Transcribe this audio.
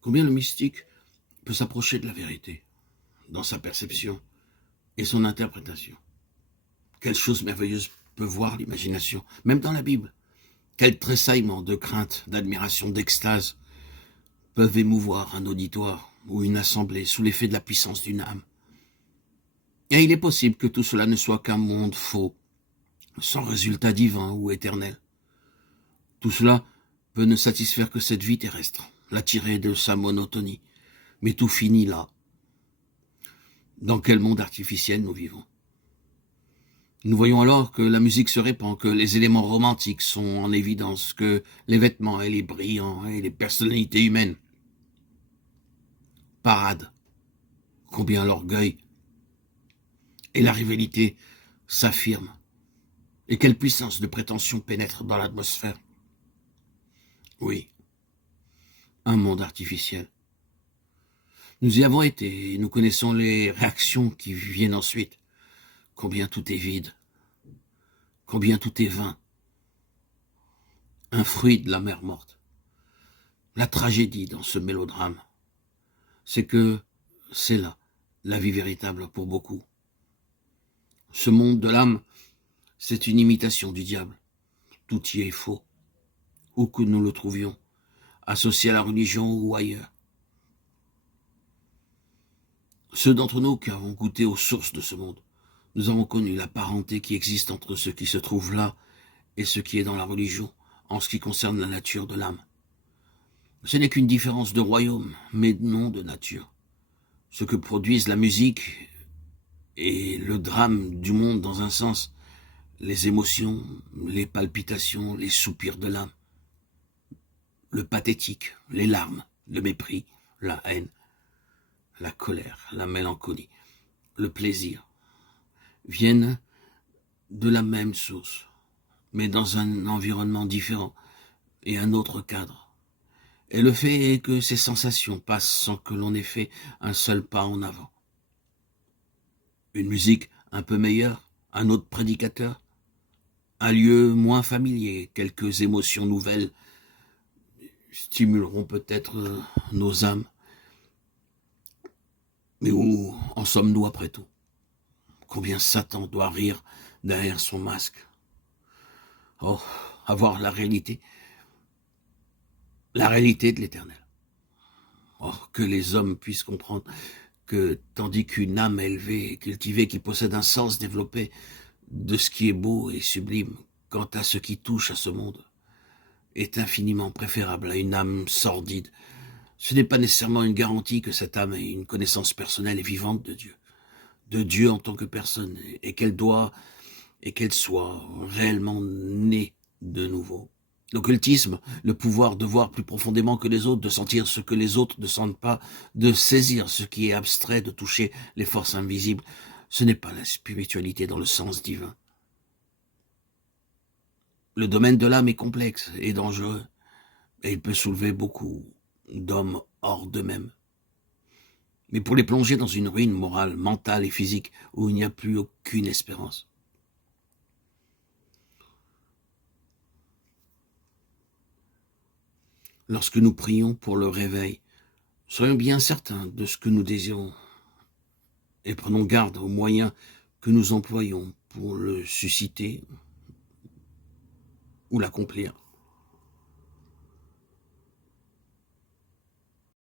Combien le mystique peut s'approcher de la vérité dans sa perception et son interprétation. Quelle chose merveilleuse peut voir l'imagination, même dans la Bible. Quel tressaillement de crainte, d'admiration, d'extase peuvent émouvoir un auditoire ou une assemblée sous l'effet de la puissance d'une âme. Et il est possible que tout cela ne soit qu'un monde faux, sans résultat divin ou éternel. Tout cela peut ne satisfaire que cette vie terrestre, la tirer de sa monotonie. Mais tout finit là. Dans quel monde artificiel nous vivons? Nous voyons alors que la musique se répand, que les éléments romantiques sont en évidence, que les vêtements et les brillants et les personnalités humaines paradent. Combien l'orgueil et la rivalité s'affirment. Et quelle puissance de prétention pénètre dans l'atmosphère. Oui, un monde artificiel. Nous y avons été et nous connaissons les réactions qui viennent ensuite. Combien tout est vide, combien tout est vain. Un fruit de la mer morte. La tragédie dans ce mélodrame, c'est que c'est là la vie véritable pour beaucoup. Ce monde de l'âme, c'est une imitation du diable. Tout y est faux, où que nous le trouvions, associé à la religion ou ailleurs. Ceux d'entre nous qui avons goûté aux sources de ce monde, nous avons connu la parenté qui existe entre ce qui se trouve là et ce qui est dans la religion, en ce qui concerne la nature de l'âme. Ce n'est qu'une différence de royaume, mais non de nature. Ce que produisent la musique et le drame du monde dans un sens, les émotions, les palpitations, les soupirs de l'âme, le pathétique, les larmes, le mépris, la haine, la colère, la mélancolie, le plaisir, viennent de la même source, mais dans un environnement différent et un autre cadre. Et le fait est que ces sensations passent sans que l'on ait fait un seul pas en avant. Une musique un peu meilleure, un autre prédicateur, un lieu moins familier, quelques émotions nouvelles stimuleront peut-être nos âmes. Mais où en sommes-nous après tout? Combien Satan doit rire derrière son masque? Oh, avoir la réalité de l'éternel. Oh, que les hommes puissent comprendre que tandis qu'une âme élevée, cultivée, qui possède un sens développé de ce qui est beau et sublime, quant à ce qui touche à ce monde, est infiniment préférable à une âme sordide. Ce n'est pas nécessairement une garantie que cette âme ait une connaissance personnelle et vivante de Dieu en tant que personne, et qu'elle soit réellement née de nouveau. L'occultisme, le pouvoir de voir plus profondément que les autres, de sentir ce que les autres ne sentent pas, de saisir ce qui est abstrait, de toucher les forces invisibles, ce n'est pas la spiritualité dans le sens divin. Le domaine de l'âme est complexe et dangereux, et il peut soulever beaucoup d'hommes hors d'eux-mêmes. Mais pour les plonger dans une ruine morale, mentale et physique, où il n'y a plus aucune espérance. Lorsque nous prions pour le réveil, soyons bien certains de ce que nous désirons et prenons garde aux moyens que nous employons pour le susciter ou l'accomplir.